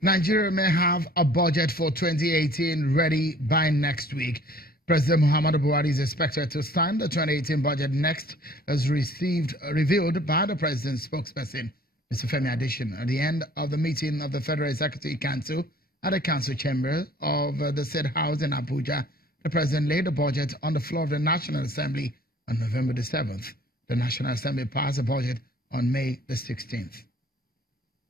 Nigeria may have a budget for 2018 ready by next week. President Muhammadu Buhari is expected to sign the 2018 budget next, as revealed by the president's spokesperson, Mr. Femi Adesina, at the end of the meeting of the Federal Executive Council at the Council Chamber of the State House in Abuja. The president laid the budget on the floor of the National Assembly on November the 7th. The National Assembly passed the budget on May the 16th.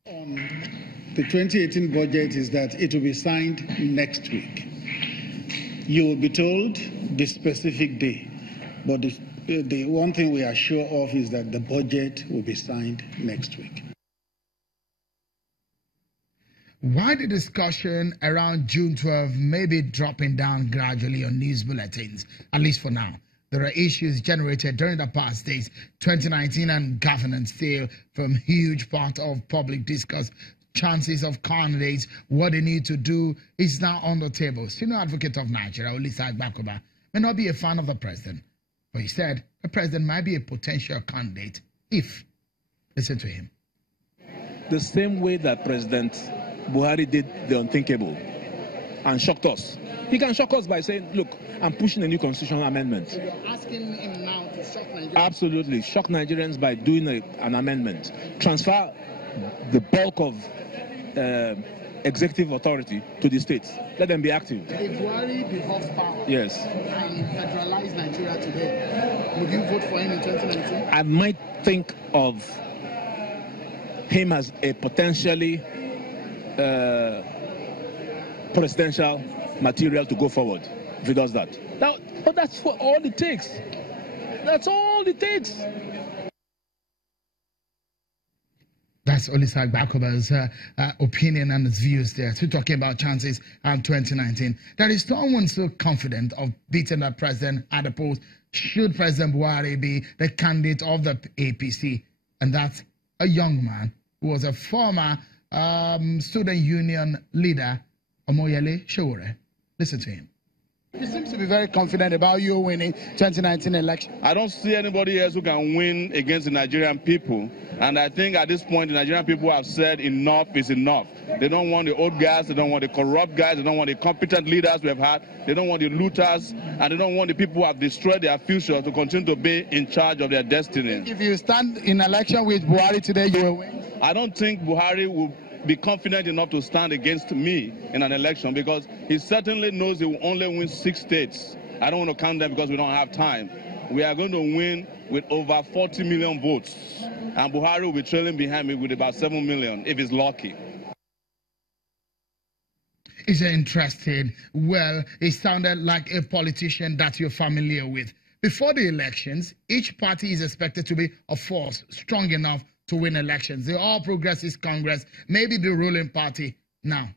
The 2018 budget is that it will be signed next week. You will be told the specific day, but the one thing we are sure of is that the budget will be signed next week. Why the discussion around June 12 may be dropping down gradually on news bulletins, at least for now? There are issues generated during the past days, 2019 and governance still from huge part of public discourse. Chances of candidates, what they need to do is now on the table. Senior advocate of Nigeria, Olisa Agbakoba, may not be a fan of the president, but he said the president might be a potential candidate if. Listen to him. The same way that President Buhari did the unthinkable and shocked us. He can shock us by saying, look, I'm pushing a new constitutional amendment. So you're asking him now to shock Nigerians? Absolutely. Shock Nigerians by doing an amendment. Transfer the bulk of executive authority to the states. Let them be active. If Buhari devolves power, yes, and federalize Nigeria today, would you vote for him in 2019? I might think of him as a potentially presidential material to go forward if he does that. Now, but that's all it takes. That's all it takes. That's Olisa Agbakoba's opinion and his views there. So we're talking about chances in 2019. There is no one so confident of beating the president at the polls should President Buhari be the candidate of the APC. And that's a young man who was a former student union leader, Omoyele Sowore. Listen to him. He seems to be very confident about you winning 2019 election. I don't see anybody else who can win against the Nigerian people. And I think at this point, the Nigerian people have said enough is enough. They don't want the old guys, they don't want the corrupt guys, they don't want the competent leaders we have had, they don't want the looters, and they don't want the people who have destroyed their future to continue to be in charge of their destiny. If you stand in election with Buhari today, you will win? I don't think Buhari will be confident enough to stand against me in an election, because he certainly knows he will only win 6 states. I don't want to count them because we don't have time. We are going to win with over 40 million votes, and Buhari will be trailing behind me with about 7 million if he's lucky. Is interesting? Well, it sounded like a politician that you're familiar with. Before the elections, each party is expected to be a force strong enough to win elections. The All Progressives Congress may be the ruling party now.